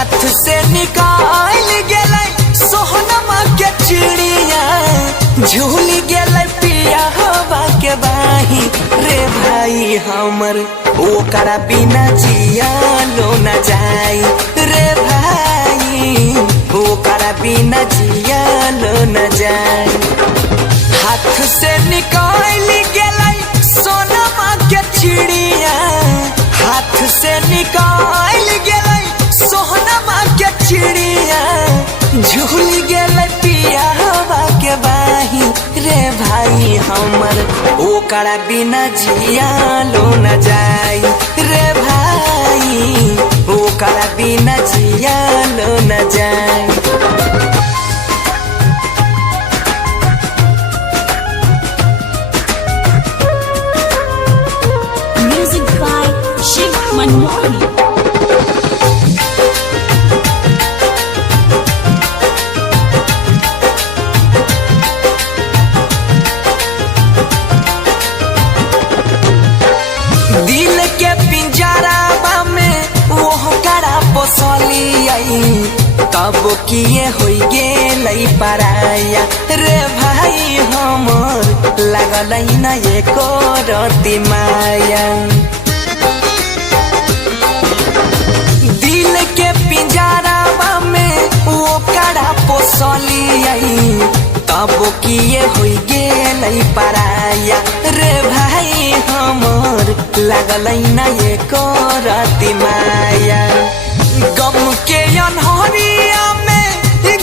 हाथ से निकाल गेलै सोहनमा के चिड़िया, झूल गेलै पिया हवा के बाही रे भाई हमर, ओकरा बिना जियालो न जाई रे भाई, ओकरा बिना जियालो न जाई। हाथ से निकाल गेलै सोनमा के चिड़िया, हाथ से निकाल गेलै सोहनमा के चिड़िया, झूल गेलै पिया हवा के बाही रे भाई हमर, ओकरा बिना जियालो न जाई रे भाई, ओकरा बिना जियालो न जाई। दिल के पिंजरा में वो करा पोसलियाई, तब किए हो गेलै पराया रे भाई हमर, लगल न एको रति माया। दिल के पिंजरा में वो करा पोसलियाई, तब किए हो गेलै पराया रे भाई हमर, लगल न एको रति माया। गम के अनहरिया में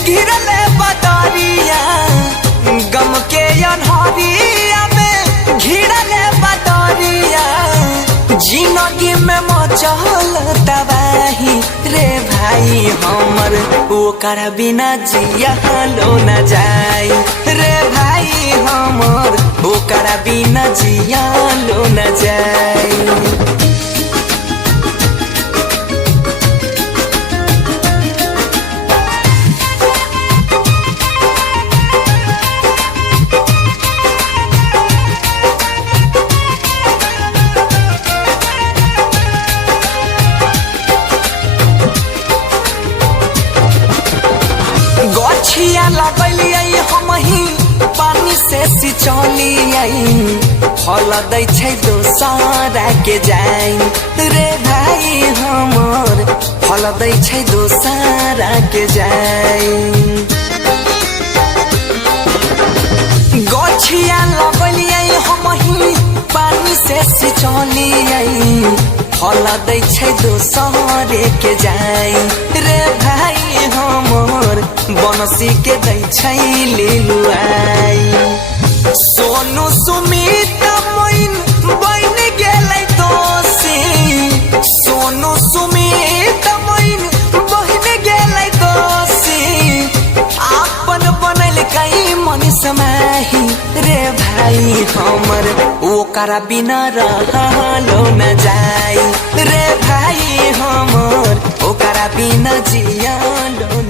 घिरल बदरिया, गम के अनहरिया में घिरल बदरिया, जिंदगी में मचल तबाही रे भाई हमर, ओकरा बिना जियालो न जाई रे भाई हमर, ओकरा बिना जियालो न जाई। गछिया लगलियै हमही पानी से सिंचलियै, फल दै छै दोसरा के जाई रे भाई हमर, फल दै छै दोसरा के जाई। गछिया लगलियै हमही पानी से सिंचलियै, फल दै छै दोसरे के जाई रे भाई हमर, बनसी के दै छै लिलुआई। सोनू सुमित मोइन बन गेलै दोषी, सोनू सुमित मोइन बन गेलै दोषी, आपन बनल कई मनीष माही रे भाई हमर, ओकरा बिना रहलो न जाई रे भाई हमर, ओकरा बिना जियालो